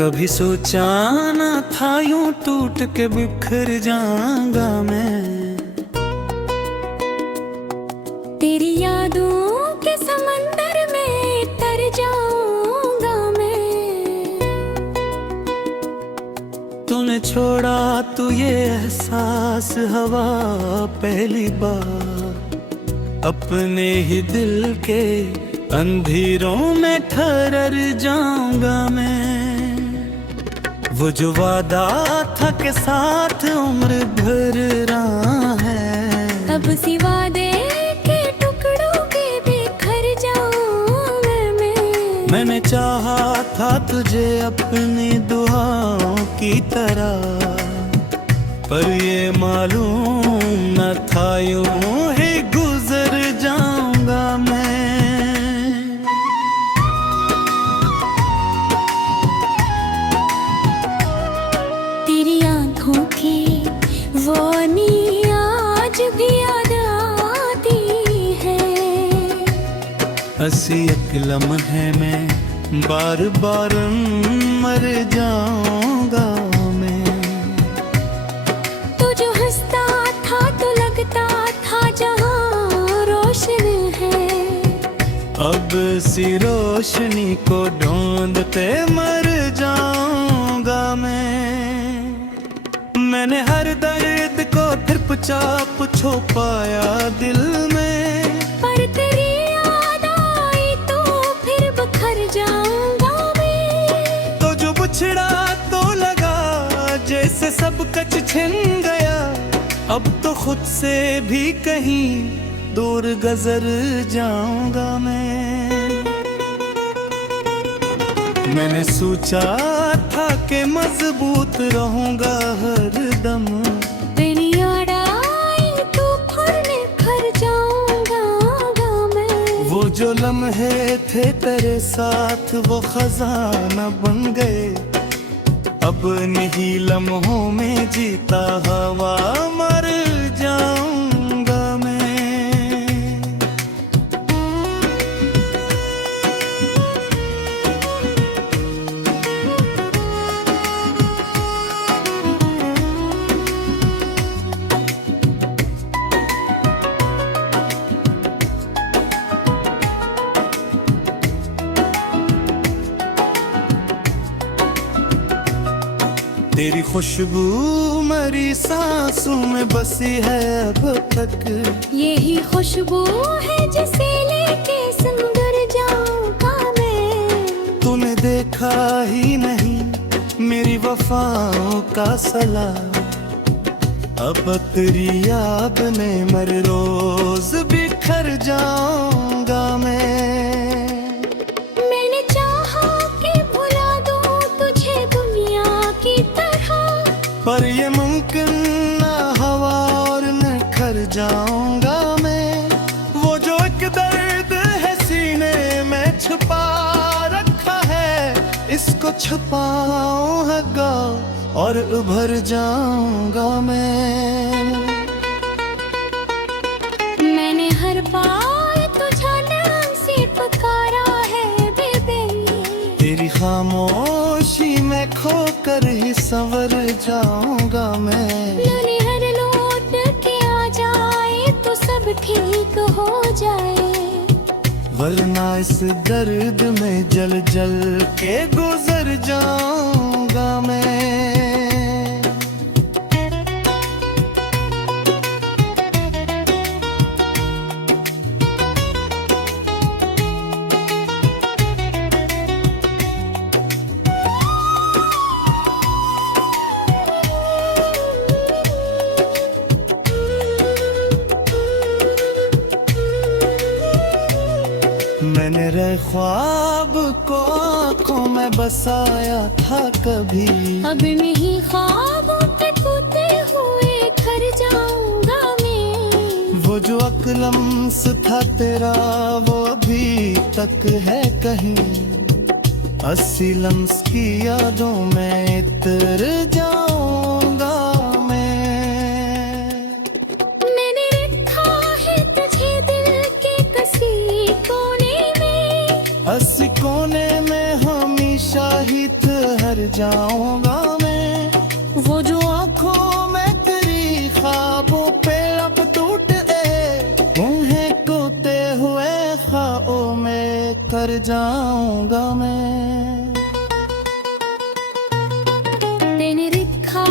कभी सोचा ना था यूं टूट के बिखर जाऊंगा मैं। तेरी यादों के समंदर में तर जाऊंगा मैं। तूने छोड़ा तू ये एहसास हवा पहली बार, अपने ही दिल के अंधेरों में ठहर जाऊंगा मैं। वो जो वादा था के साथ उम्र भर रहा है, अब सिवा दे के टुकड़ों के बिखर जाऊंगा मैं। मैंने चाहा था तुझे अपनी दुआओं की तरह, पर ये मालूम न था यूं ही गुजर जाऊंगा मैं। तेरी आंखों की वो नी आज भी याद आती है। हंसी एक लम्हे में बार बार मर जाऊंगा मैं। तू जो हंसता था तो लगता था जहां रोशन है। अब सी रोशनी को ढूंढते मर जाऊंगा मैं। मैंने हर दर्द को फिर पूछो पाया दिल में, पर तेरी याद आई तो फिर बखर जाऊंगा मैं। तो जो बिछड़ा तो लगा जैसे सब कुछ छिन गया, अब तो खुद से भी कहीं दूर गुजर जाऊंगा मैं। मैंने सोचा था कि मजबूत रहूंगा हरदम, तेरी याद आई तो फिर निखर जाऊंगा मैं। वो जो लम्हे थे तेरे साथ वो खजाना बन गए। अब नहीं लम्हों में जीता हवा मर जाऊंगा मैं। तेरी खुशबू मरी सांसों में बसी है अब तक। यही खुशबू है जिसे लेके सुंदर जाऊंगा मैं। तूने देखा ही नहीं मेरी वफाओं का सला, अब तेरी याद में मर रोज बिखर जाऊंगा मैं। मैंने चाहा कि भुला दूं तुझे दुनिया की तरह, पर ये मुमकिन ना हवा और निखर जाऊंगा मैं। वो जो एक दर्द है सीने में छुपा रखा है, इसको छुपाऊंगा और उभर जाऊंगा मैं। मैंने हर बार तुझा नाम से पुकारा है बेबी। तेरी खामोशी में खोकर ही संवर जाऊंगा मैं। हर लौट के आ जाए तो सब ठीक हो जाए, वरना इस दर्द में जल जल के गुजर जाऊंगा मैं। मैंने रे ख्वाब को आँखों में बसाया था कभी, अब नहीं ख्वाबों पे टूटे हुए घर जाऊंगा मैं। वो जो अकलम्स था तेरा वो अभी तक है कहीं, अस्सी लम्स की यादों में इतर जाऊंगा मैं। मैंने रखा है तुझे दिल के किसी कोने में, अस्सी कोने में हमेशा ही ठहर जाऊंगा मैं। वो जो आंखों में तेरी ख्वाबों पे अब टूट गए, उन्हें कोते हुए ख्वाबों में कर जाऊंगा मैं। मैंने रखा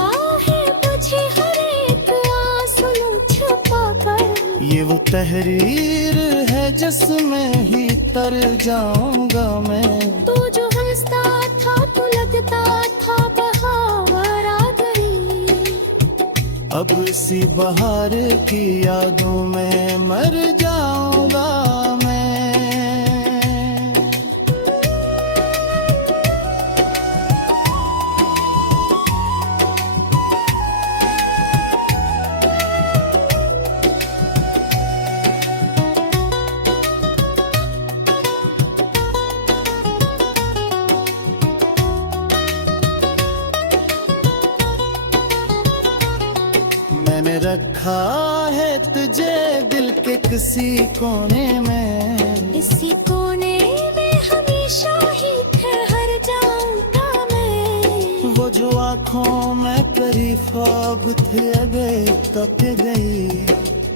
है तुझे हर एक आंसू छुपा कर, ये वो तहरीर है जिसमें ही तर जाऊंगा मैं। तू जो हंसता था तो लगता था बहार आ गई, अब इसी बहार की यादों में मर जाऊंगा मैं। मैंने रखा है तुझे दिल के किसी कोने में, इसी कोने में हमेशा ही ठहर जाऊंगा मैं। वो जो आँखों में तेरी ख्वाब थे अबे तक गई,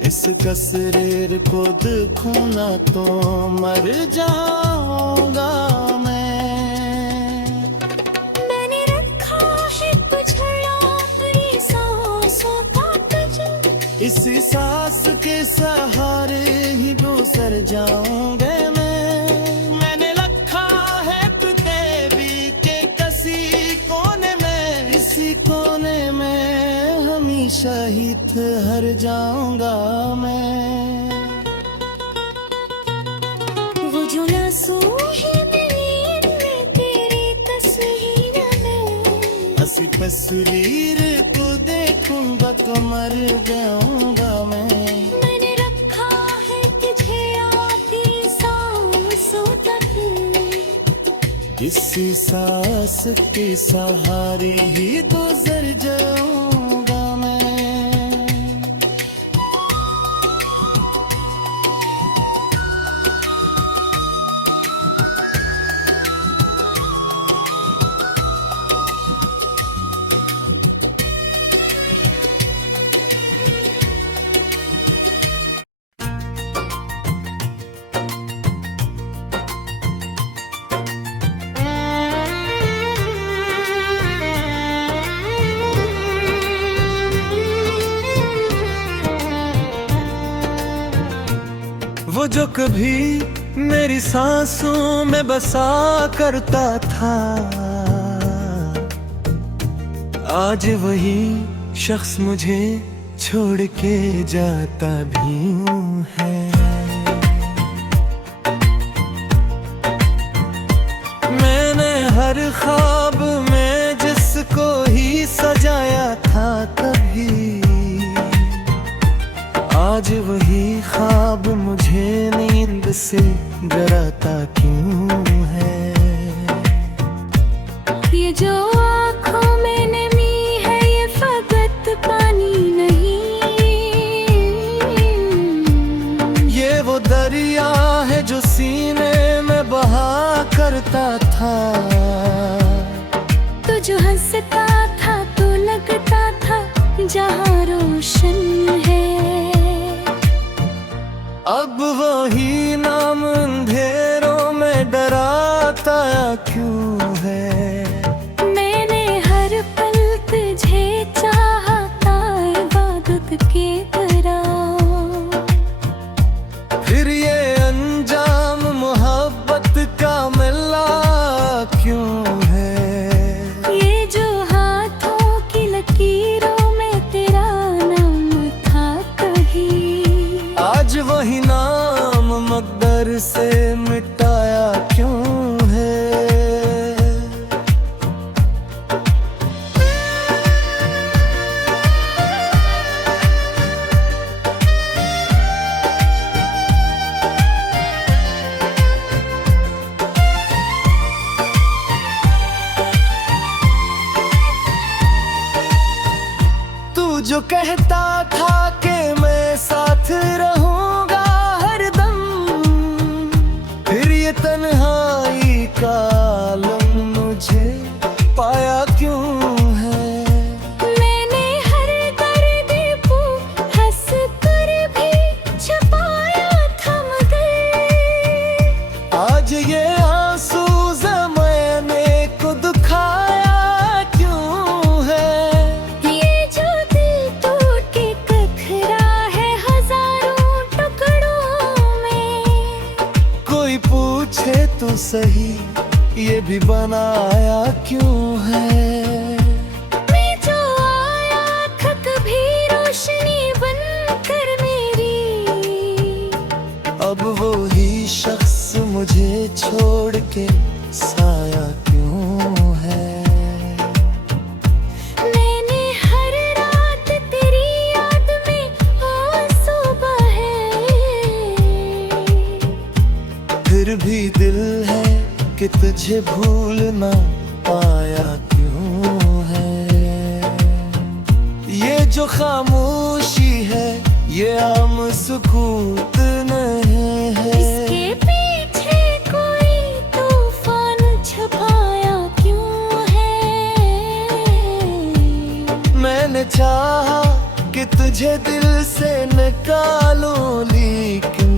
इस कसरेर को देखूं ना तो मर जाऊंगा मैं। मैंने रखा है तुझे आखिरी सांसों का तुझे, इसी सांस के सहारे ही गुजर जाऊंगे मैं। मैंने रखा है तेरी के किसी कोने में, इसी कोने में हमेशा ही ठहर जाऊंगा मैं। वो जो आंसू है मेरी में तेरी तस्वीर में, हंसी तस्वीर को देखूंगा तो मर जाऊंगा मैं। मैंने रखा है तुझे आखिरी सांसों तक, इसी सांस के सहारे ही गुजर जाऊंगा मैं। वो जो कभी मेरी सांसों में बसा करता था, आज वही शख्स मुझे छोड़ के जाता भी है। मैंने हर ख्वाब में जिसको ही सजाया था तभी, आज वही ख्वाब मुझे नींद से डराता क्यों है। ये जो आँखों में नमी है ये फकत पानी नहीं, ये वो दरिया है जो सीने में बहा करता था। तो जो हंसता था तो लगता था जहाँ रोशन है, अब वही नाम अंधेरों में डराता क्यों है। मैंने हर पल तुझे चाहा था इबादत के तरह, फिर ये अंजाम मोहब्बत का मिला क्यों है। ये जो हाथों की लकीरों में तेरा नाम था कभी, आज वही नाम मकदर से मिटाया क्यों है। तू जो कहता था कि मैं साथ रहूंगा हरदम, फिर ये तन्हाई का आलम मुझे पाया सही ये भी बनाया क्यों है। मैं जो आया था कभी रोशनी बनकर मेरी, अब वो ही शख्स मुझे छोड़ के साया क्यों है। मैंने हर रात तेरी याद में आंसू बहाए, फिर भी दिल है कि तुझे भूल ना पाया क्यों है। ये जो खामोशी है ये आम सुकूत नहीं है। इसके पीछे कोई तूफान छुपाया क्यों है। मैंने चाहा कि तुझे दिल से निकालो लेकिन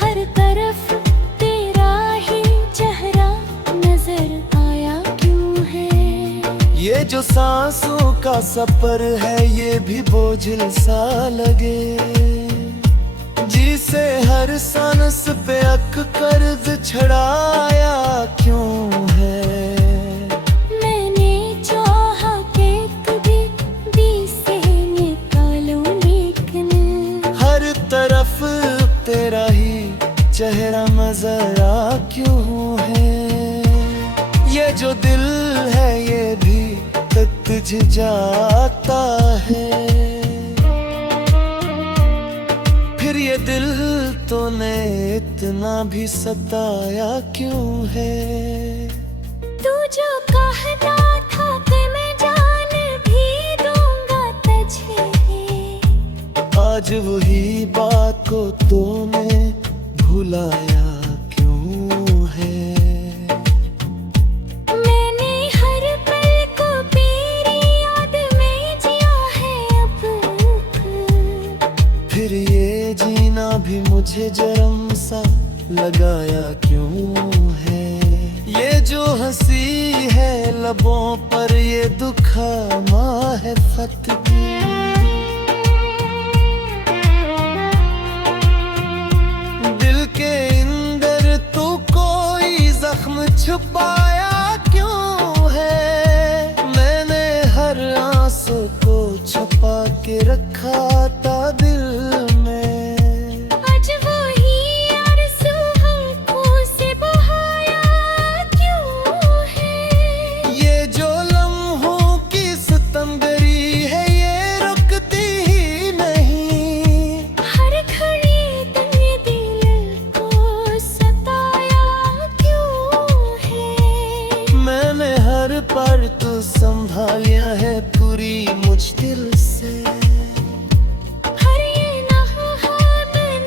हर तरफ तेरा ही चेहरा नजर आया क्यों है। ये जो सांसों का सफर है ये भी बोझिल सा लगे, जिसे हर सांस पे अक कर्ज छड़ाया क्यों है। मैंने चाहा कि कभी दिल से निकालूं लेकिन हर तरफ तेरा ही चेहरा नजर आ क्यों है। ये जो दिल है ये भी तुझ जाता है। फिर ये दिल तूने इतना भी सताया क्यों है। तू जो कहता था कि मैं जान भी दूंगा तुझे, आज वही बात को तूने भुलाया क्यों है। मैंने हर पल को तेरी याद में जिया है अब। फिर ये जीना भी मुझे जरम सा लगाया क्यों है। ये जो हंसी है लबों पर ये दुखा माहफत भी। दिल के अंदर तू कोई जख्म छुपाया क्यों है। मैंने हर आंसू को छुपा के रखा था दिल में। आज वही आरज़ू आँखों से बहाया क्यों है। ये जो लम्हों की सितमगरी है ये रुकती ही नहीं। हर घड़ी तेरे दिल को सताया क्यों है। मैंने हर पल तू संभालिया है पूरी मुझ दिल से। हर ये लम्हा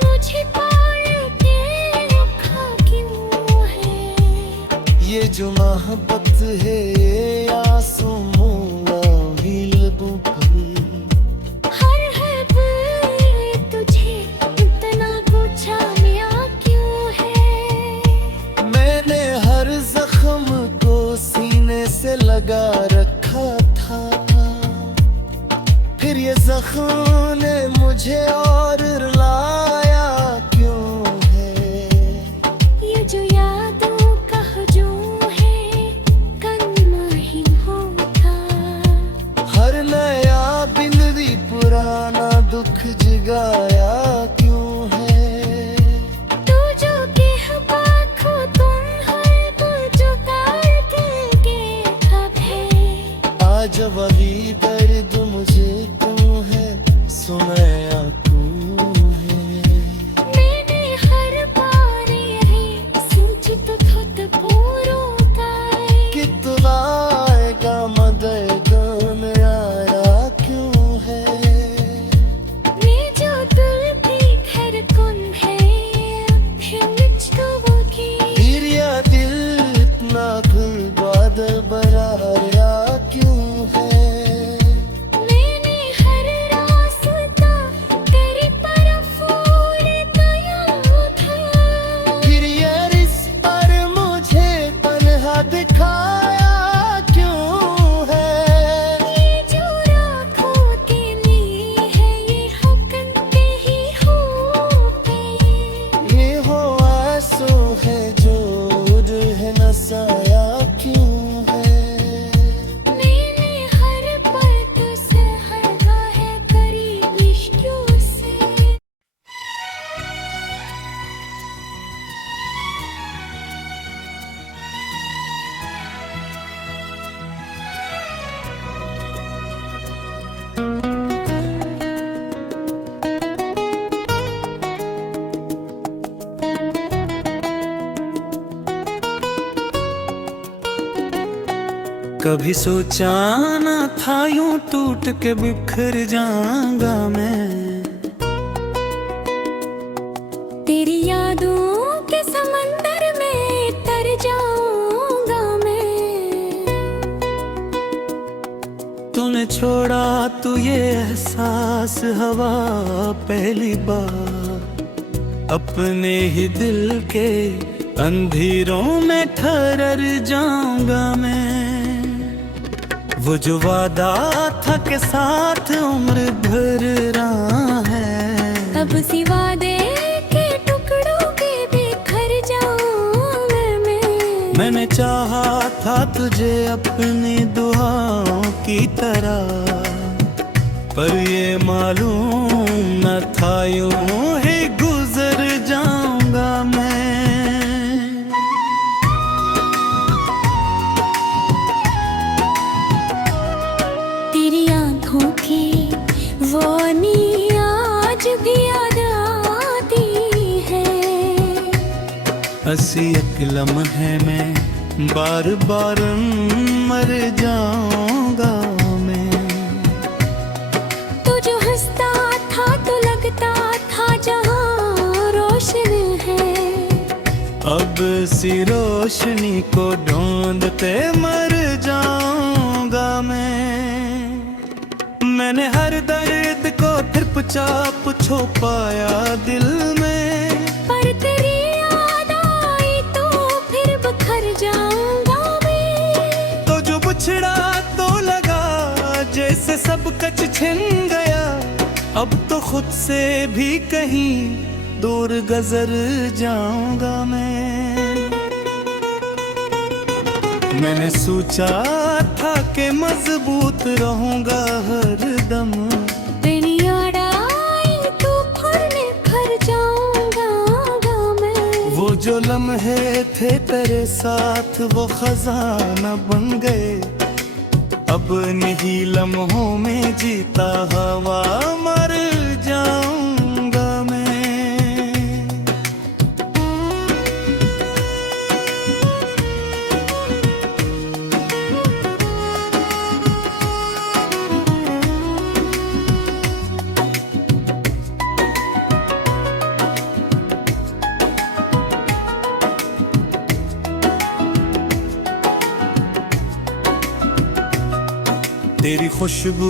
मुझे पाल के रखा क्यों है। ये जो मोहब्बत है ये आंसुओं भी लबों पर। हर पल तुझे इतना पूछा मिया क्यों है। मैंने हर जख्म को सीने से लगा रखा था। फिर ये जख्म ने मुझे और रुलाया क्यों है। ये जो यादों का हजूम है कलमा ही होता। हर नया बिंदी पुराना दुख जगाया क्यों है। तू जो कहता खो तुम हर कुछ उतार के कब है। आज वही दर्द मुझे क्यों है सुनाया क्यों है। मैंने हर बार यही सोच तो खुद पूरा कितना आएगा मदद मेरा क्यों है। मैं जो दिल की धड़कन है फिर मुझको वो की। फिर या दिल इतना गुल बादल बराया क्यों है। कभी सोचा ना था यूं टूट के बिखर जाऊंगा मैं। तेरी यादों के समंदर में तर जाऊंगा मैं। तूने छोड़ा तो ये एहसास हवा पहली बार, अपने ही दिल के अंधेरों में ठहर जाऊंगा मैं। वो जो वादा था के साथ उम्र भर रहा है, अब सिवा दे के टुकड़ों के बिखर जाऊंगा मैं। मैंने चाहा था तुझे अपनी दुआओं की तरह, पर ये मालूम न था यूं ही गुजर जाऊंगा मैं। तेरी आंखों की वो नी आज भी याद आती है। हंसी एक लम्हे में बार बार मर जाऊंगा मैं। तू जो हंसता था तो लगता था जहां रोशन है। अब सी रोशनी को ढूंढते मर जाऊंगा मैं। मैंने हर दर्द को फिर पुछो पाया दिल में, पर तेरी याद आई तो फिर बिखर जाऊंगा मैं। तो जो बिछड़ा तो लगा जैसे सब कुछ छिन गया, अब तो खुद से भी कहीं दूर गुजर जाऊंगा मैं। मैंने सोचा था कि मजबूत रहूंगा हरदम, तेरी याद आई तो फिर निखर जाऊंगा मैं। वो जो लम्हे थे तेरे साथ वो खजाना बन गए। अब नहीं लम्हों में जीता हवा मर जाऊंगा मैं। तेरी खुशबू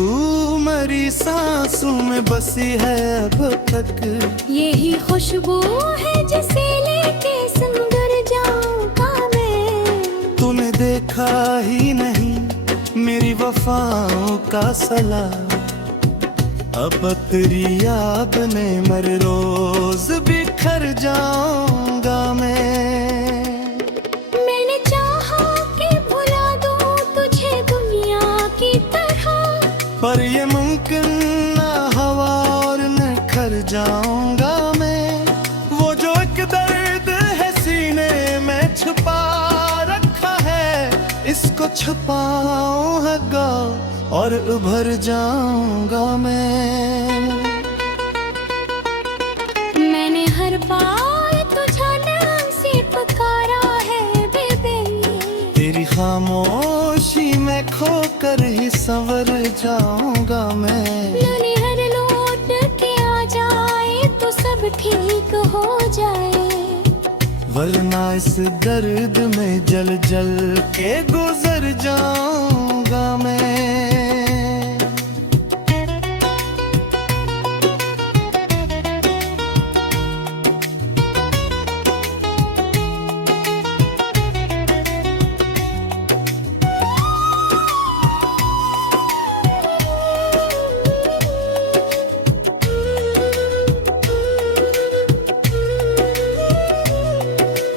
मेरी सांसों में बसी है अब तक। यही खुशबू है जिसे लेके सुंदर जाऊंगा मैं। तूने देखा ही नहीं मेरी वफाओं का सला, अब तेरी याद में मर रोज बिखर जाऊंगा मैं। मैंने चाहा कि भुला दूं तुझे दुनिया की तरह, पर ये मुमकिन ना हवा और निखर जाऊंगा मैं। वो जो एक दर्द है सीने में छुपा रखा है, इसको छुपाऊंगा और उभर जाऊंगा मैं। मैंने हर बार तुझा नाम से पुकारा है बेबी। तेरी खामोशी में खोकर ही संवर जाऊंगा मैं। ननिहाल लौट के आ जाए तो सब ठीक हो जाए, वरना इस दर्द में जल जल के गुजर जाऊंगा मैं।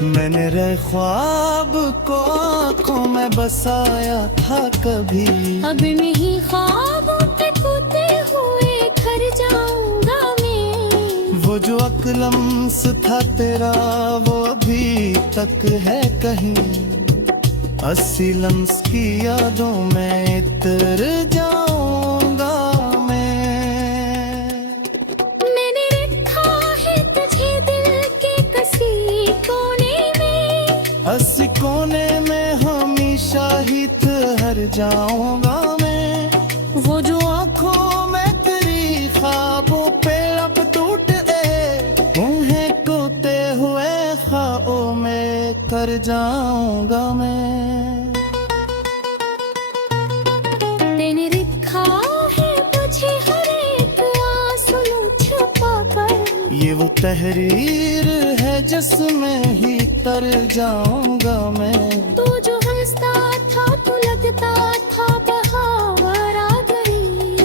मैंने रे ख्वाब को आंखों में बसाया था कभी, अब नहीं ख्वाबों पे खोते हुए घर जाऊंगा मैं। वो जो अकलम्स था तेरा वो अभी तक है कहीं, 80 लम्स की यादों में इतर जाऊंगा मैं। मैंने रखा है तुझे दिल के किसी कोने में, 80 कोने में हमेशा ही ठहर जाऊंगा मैं। वो जो आंखों में तेरी ख्वाबों पे अब टूट उन्हें कोते हुए ख्वाबों में कर जाऊंगा मैं। तूने रखा है मुझे हर एक आंसू छुपा कर, ये वो तहरीर है जिसमें ही तर जाऊंगा मैं। तू जो हंसता था तो लगता था बहार आ गई,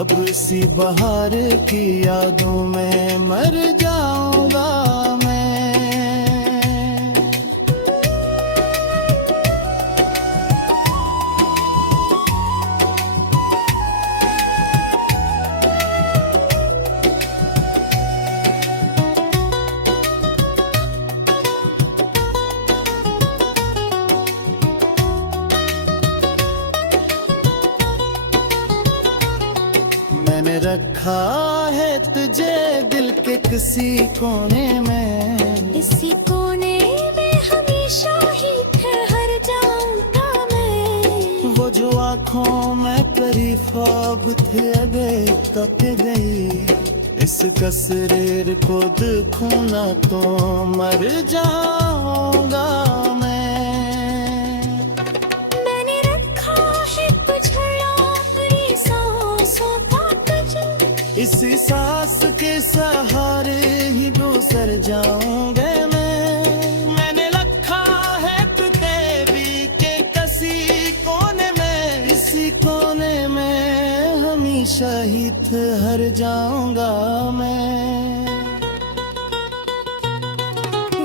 अब इसी बहार की यादों में मर जाऊंगा मैं। मैंने रखा है तुझे दिल के किसी कोने में, इसी कोने में हमेशा ही ठहर जाऊंगा मैं। वो जो आंखों में करी ख्वाब थे देख तक गई, इस कसरेर को देखूं ना तो मर जाऊंगा मैं। मैंने रखा है पिछड़ा तेरी सांसों का कजल, इसी सांस के सहारे ही गुजर जाऊंगा मैं। मैंने रखा है तेरी के किसी कोने में, इसी कोने में हमेशा ही ठहर जाऊंगा मैं।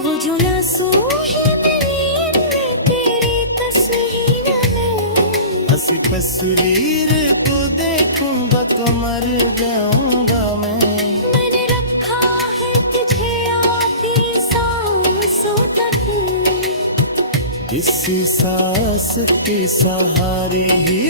वो जो आंसू है मेरी इनमें तेरी तस्वीर में, हंसी तस्वीर को देखूंगा तो मर जाऊंगा मैं। मैंने रखा है तुझे आती सांसों तक, इसी सांस के सहारे ही